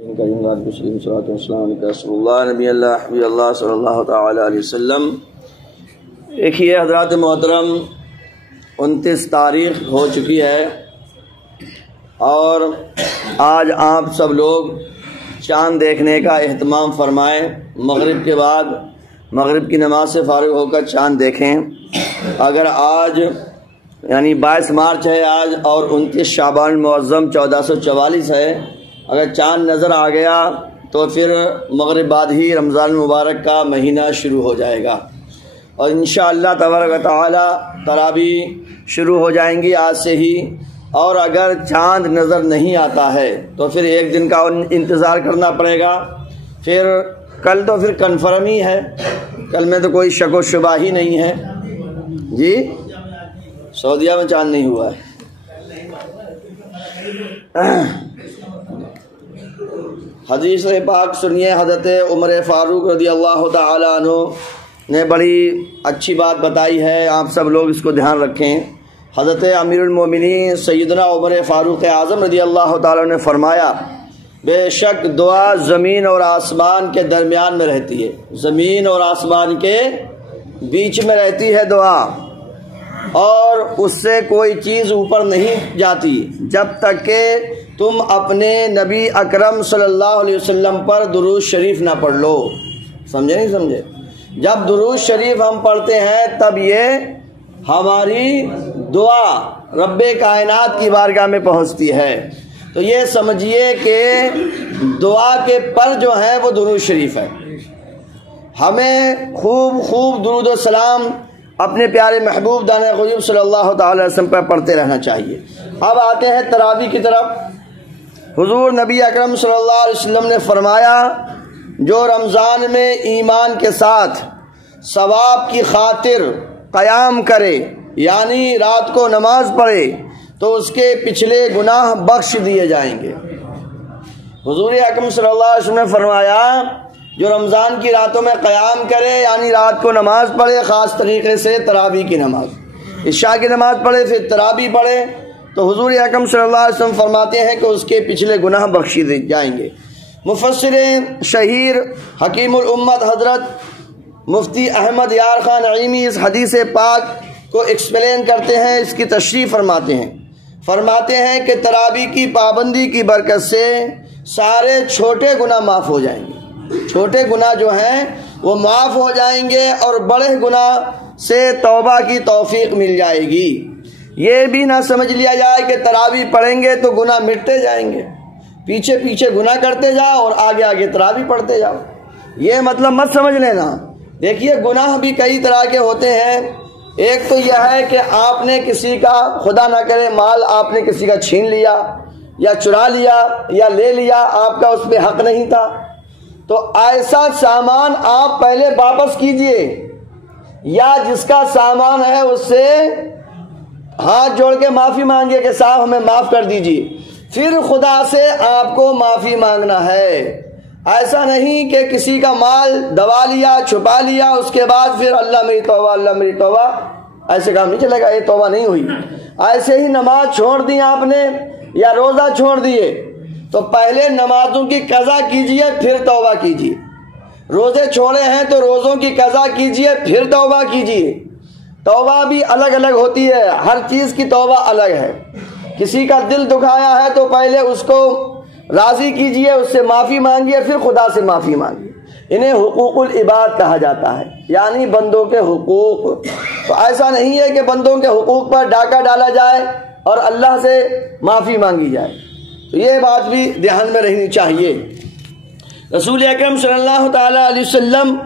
رسول اللہ نبی اللہ حبیب اللہ صلی اللہ تعالی علیہ وسلم۔ دیکھیے حضرات محترم، 29 تاریخ ہو چکی ہے اور آج آپ سب لوگ چاند دیکھنے کا اہتمام فرمائیں۔ مغرب کے بعد مغرب کی نماز سے فارغ ہو کر چاند دیکھیں۔ اگر آج یعنی 22 مارچ ہے آج اور 29 شعبان المعظم 1444 ہے، اگر چاند نظر آ گیا تو پھر مغرب بعد ہی رمضان المبارک کا مہینہ شروع ہو جائے گا اور انشاءاللہ تبارک و تعالی تراویح شروع ہو جائیں گی آج سے ہی۔ اور اگر چاند نظر نہیں آتا ہے تو پھر ایک دن کا انتظار کرنا پڑے گا۔ پھر کل تو پھر کنفرم ہی ہے، کل میں تو کوئی شک و شبہ ہی نہیں ہے۔ جی سعودیہ میں چاند نہیں ہوا ہے۔ حدیث پاک سنیے، حضرت عمر فاروق رضی اللہ تعالی عنہ نے بڑی اچھی بات بتائی ہے، آپ سب لوگ اس کو دھیان رکھیں۔ حضرت امیر المومنین سیدنا عمر فاروق اعظم رضی اللہ تعالی عنہ نے فرمایا، بے شک دعا زمین اور آسمان کے درمیان میں رہتی ہے، زمین اور آسمان کے بیچ میں رہتی ہے دعا، اور اس سے کوئی چیز اوپر نہیں جاتی جب تک کہ تم اپنے نبی اکرم صلی اللہ علیہ وسلم پر درود شریف نہ پڑھ لو۔ سمجھے نہیں سمجھے؟ جب درود شریف ہم پڑھتے ہیں تب یہ ہماری دعا رب کائنات کی بارگاہ میں پہنچتی ہے۔ تو یہ سمجھیے کہ دعا کے پر جو ہیں وہ درود شریف ہے۔ ہمیں خوب خوب درود و سلام اپنے پیارے محبوب دانا غیوب صلی اللہ تعالی وسلم پر پڑھتے رہنا چاہیے۔ اب آتے ہیں تراویح کی طرف۔ حضور نبی اکرم صلی اللہ علیہ وسلم نے فرمایا، جو رمضان میں ایمان کے ساتھ ثواب کی خاطر قیام کرے یعنی رات کو نماز پڑھے تو اس کے پچھلے گناہ بخش دیے جائیں گے۔ حضور اکرم صلی اللہ علیہ وسلم نے فرمایا، جو رمضان کی راتوں میں قیام کرے یعنی رات کو نماز پڑھے، خاص طریقے سے تراویح کی نماز، عشاء کی نماز پڑھے پھر تراویح پڑھے، تو حضور اکرم صلی اللہ علیہ وسلم فرماتے ہیں کہ اس کے پچھلے گناہ بخشی جائیں گے۔ مفسر شہیر حکیم الامت حضرت مفتی احمد یار خان نعیمی اس حدیث پاک کو ایکسپلین کرتے ہیں، اس کی تشریح فرماتے ہیں کہ تراویح کی پابندی کی برکت سے سارے چھوٹے گناہ معاف ہو جائیں گے، چھوٹے گناہ جو ہیں وہ معاف ہو جائیں گے اور بڑے گناہ سے توبہ کی توفیق مل جائے گی۔ یہ بھی نہ سمجھ لیا جائے کہ تراویح پڑھیں گے تو گناہ مٹتے جائیں گے، پیچھے پیچھے گناہ کرتے جاؤ اور آگے آگے تراویح پڑھتے جاؤ، یہ مطلب مت سمجھ لینا۔ دیکھیے گناہ بھی کئی طرح کے ہوتے ہیں۔ ایک تو یہ ہے کہ آپ نے کسی کا خدا نہ کرے مال آپ نے کسی کا چھین لیا یا چرا لیا یا لے لیا، آپ کا اس پہ حق نہیں تھا، تو ایسا سامان آپ پہلے واپس کیجئے، یا جس کا سامان ہے اس سے ہاتھ جوڑ کے معافی مانگیے کہ صاحب ہمیں معاف کر دیجیے، پھر خدا سے آپ کو معافی مانگنا ہے۔ ایسا نہیں کہ کسی کا مال دبا لیا چھپا لیا اس کے بعد پھر اللہ میری توبہ اللہ میری توبہ، ایسے کام نہیں چلے گا، یہ توبہ نہیں ہوئی۔ ایسے ہی نماز چھوڑ دی آپ نے یا روزہ چھوڑ دیے تو پہلے نمازوں کی قضا کیجئے پھر توبہ کیجئے، روزے چھوڑے ہیں تو روزوں کی قضا کیجئے پھر توبہ کیجئے۔ توبہ بھی الگ الگ ہوتی ہے، ہر چیز کی توبہ الگ ہے۔ کسی کا دل دکھایا ہے تو پہلے اس کو راضی کیجئے، اس سے معافی مانگیے، پھر خدا سے معافی مانگیے۔ انہیں حقوق العباد کہا جاتا ہے، یعنی بندوں کے حقوق۔ تو ایسا نہیں ہے کہ بندوں کے حقوق پر ڈاکہ ڈالا جائے اور اللہ سے معافی مانگی جائے، تو یہ بات بھی دھیان میں رہنی چاہیے۔ رسول اکرم صلی اللہ تعالی علیہ وسلم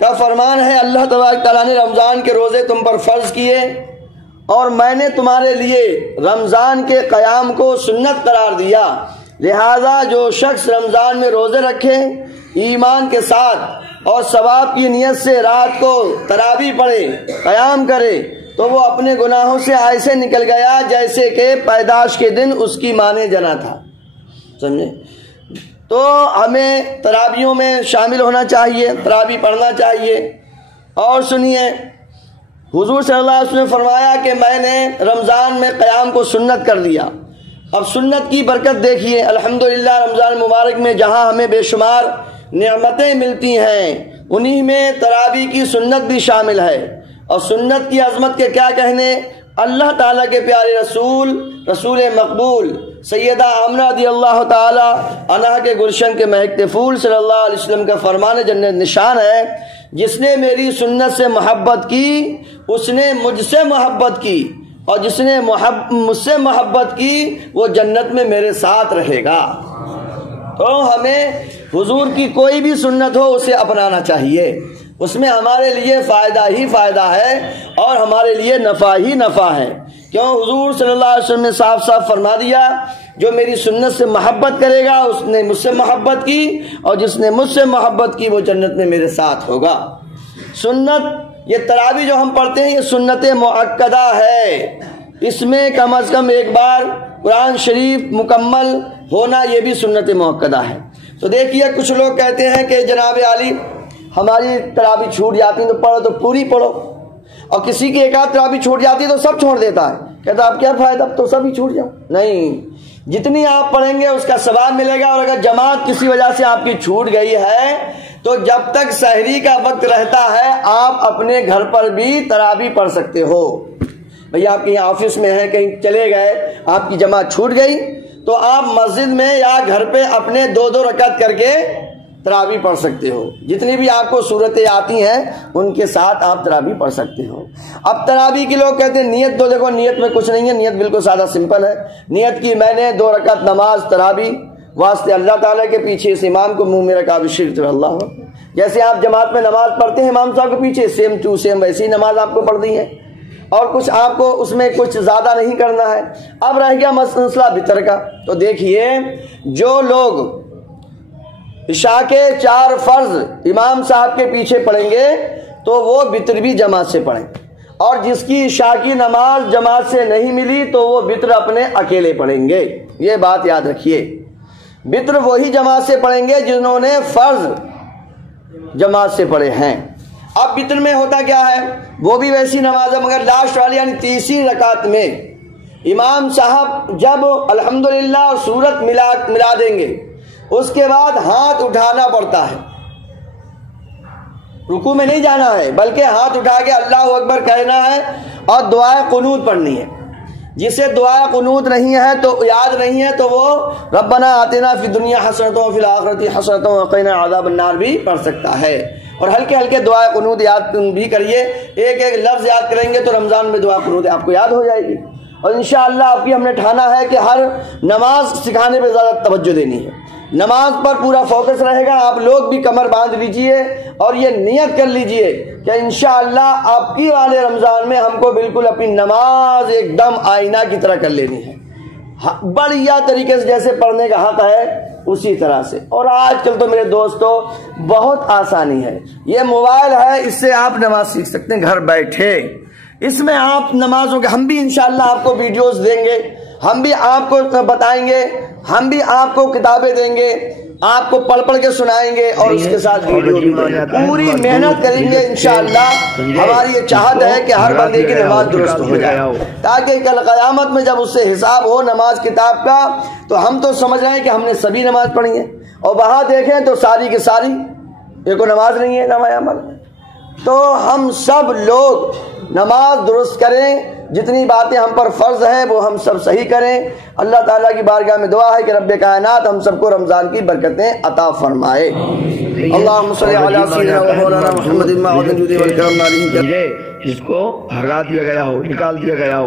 کا فرمان ہے، اللہ تبارک تعالیٰ نے رمضان کے روزے تم پر فرض کیے اور میں نے تمہارے لیے رمضان کے قیام کو سنت قرار دیا، لہذا جو شخص رمضان میں روزے رکھے ایمان کے ساتھ اور ثواب کی نیت سے رات کو تراویح پڑھے قیام کرے تو وہ اپنے گناہوں سے ایسے نکل گیا جیسے کہ پیدائش کے دن اس کی ماں نے جنا تھا۔ سمجھے؟ تو ہمیں تراویحوں میں شامل ہونا چاہیے، تراویح پڑھنا چاہیے۔ اور سنیے، حضور صلی اللہ علیہ وسلم نے فرمایا کہ میں نے رمضان میں قیام کو سنت کر دیا، اب سنت کی برکت دیکھیے، الحمدللہ رمضان مبارک میں جہاں ہمیں بے شمار نعمتیں ملتی ہیں انہی میں تراویح کی سنت بھی شامل ہے۔ اور سنت کی عظمت کے کیا کہنے، اللہ تعالیٰ کے پیارے رسول مقبول سیدہ آمنہ رضی اللہ تعالی عنہا کے گلشن کے مہکتے پھول صلی اللہ علیہ وسلم کا فرمان جنت نشان ہے، جس نے میری سنت سے محبت کی اس نے مجھ سے محبت کی، اور جس نے مجھ سے محبت کی وہ جنت میں میرے ساتھ رہے گا۔ تو ہمیں حضور کی کوئی بھی سنت ہو اسے اپنانا چاہیے، اس میں ہمارے لیے فائدہ ہی فائدہ ہے اور ہمارے لیے نفع ہی نفع ہے۔ کیوں؟ حضور صلی اللہ علیہ وسلم نے صاف صاف فرما دیا، جو میری سنت سے محبت کرے گا اس نے مجھ سے محبت کی، اور جس نے مجھ سے محبت کی وہ جنت میں میرے ساتھ ہوگا۔ سنت، یہ تراویح جو ہم پڑھتے ہیں یہ سنت مؤکدہ ہے، اس میں کم از کم ایک بار قرآن شریف مکمل ہونا یہ بھی سنت مؤکدہ ہے۔ تو دیکھیے کچھ لوگ کہتے ہیں کہ جناب عالی ہماری تراویح چھوٹ جاتی ہے تو پڑھو تو پوری پڑھو، اور کسی کی ایک آدھ تراویح چھوٹ جاتی ہے تو سب چھوڑ دیتا ہے، کہتا اب کیا فائدہ، اب تو سب ہی چھوٹ جاؤ۔ نہیں، جتنی آپ پڑھیں گے اس کا ثواب ملے گا، اور اگر جماعت کسی وجہ سے آپ کی چھوٹ گئی ہے تو جب تک سحری کا وقت رہتا ہے آپ اپنے گھر پر بھی تراویح پڑھ سکتے ہو۔ بھئی آپ کہیں آفس میں ہیں، کہیں چلے گئے، آپ کی جماعت چھوٹ گئی تو آپ مسجد میں یا گھر پہ اپنے 2 رکعت کر کے تراویح پڑھ سکتے ہو، جتنی بھی آپ کو صورتیں آتی ہیں ان کے ساتھ آپ تراویح پڑھ سکتے ہو۔ اب تراویح کے لوگ کہتے ہیں نیت، تو دیکھو نیت میں کچھ نہیں ہے، نیت بالکل سادہ سمپل ہے۔ نیت کی میں نے 2 رکعت نماز تراویح واسطے اللہ تعالیٰ کے پیچھے اس امام کو منہ میں رکھا بشرط اللہ، جیسے آپ جماعت میں نماز پڑھتے ہیں امام صاحب کے پیچھے سیم ٹو سیم ویسی نماز آپ کو پڑھنی ہے، اور کچھ آپ کو اس میں کچھ زیادہ نہیں کرنا ہے۔ اب رہ گیا مسئلہ وتر کا، تو دیکھیے جو لوگ عشاء کے 4 فرض امام صاحب کے پیچھے پڑھیں گے تو وہ وتر بھی جماعت سے پڑھیں، اور جس کی عشاء کی نماز جماعت سے نہیں ملی تو وہ وتر اپنے اکیلے پڑھیں گے۔ یہ بات یاد رکھیے، وتر وہی جماعت سے پڑھیں گے جنہوں نے فرض جماعت سے پڑھے ہیں۔ اب وتر میں ہوتا کیا ہے، وہ بھی ویسی نماز ہے مگر لاسٹ والی یعنی تیسری رکعت میں امام صاحب جب الحمدللہ سورت ملا دیں گے اس کے بعد ہاتھ اٹھانا پڑتا ہے، رکوع میں نہیں جانا ہے بلکہ ہاتھ اٹھا کے اللہ اکبر کہنا ہے اور دعائے قنوت پڑھنی ہے۔ جسے دعائے قنوت نہیں ہے تو یاد نہیں ہے تو وہ ربنا آتنا فی الدنیا حسنۃ وفی الآخرۃ حسنۃ وقنا عذاب النار بھی پڑھ سکتا ہے۔ اور ہلکے ہلکے دعائے قنوت یاد بھی کریے، ایک ایک لفظ یاد کریں گے تو رمضان میں دعا قنوت آپ کو یاد ہو جائے گی۔ اور انشاءاللہ آپ کی ہم نے ٹھانا ہے کہ ہر نماز سکھانے پہ زیادہ توجہ دینی ہے، نماز پر پورا فوکس رہے گا۔ آپ لوگ بھی کمر باندھ لیجئے اور یہ نیت کر لیجئے کہ انشاءاللہ آپ کی والے رمضان میں ہم کو بالکل اپنی نماز ایک دم آئینہ کی طرح کر لینی ہے، بڑھیا طریقے سے جیسے پڑھنے کا حق ہے اسی طرح سے۔ اور آج کل تو میرے دوستو بہت آسانی ہے، یہ موبائل ہے، اس سے آپ نماز سیکھ سکتے ہیں گھر بیٹھے۔ اس میں آپ نمازوں کے ہم بھی انشاءاللہ آپ کو ویڈیوز دیں گے، ہم بھی آپ کو بتائیں گے، ہم بھی آپ کو کتابیں دیں گے، آپ کو پڑھ پڑھ کے سنائیں گے اور اس کے ساتھ ویڈیو بھی پوری محنت کریں گے انشاءاللہ۔ ہماری یہ چاہت ہے کہ ہر بندے کی نماز درست ہو جائے تاکہ کل قیامت میں جب اس سے حساب ہو نماز کتاب کا تو ہم تو سمجھ رہے ہیں کہ ہم نے سبھی نماز پڑھی ہے، اور وہاں دیکھیں تو ساری کی ساری ایک کو نماز نہیں ہے نامہ عمل۔ تو ہم سب لوگ نماز درست کریں، جتنی باتیں ہم پر فرض ہیں وہ ہم سب صحیح کریں۔ اللہ تعالیٰ کی بارگاہ میں دعا ہے کہ رب کائنات ہم سب کو رمضان کی برکتیں عطا فرمائے۔ اللہم صلی علی سیدنا و مولانا محمد والکرم علیہ، جس کو ہرا دیا گیا ہو، نکال دیا گیا ہو،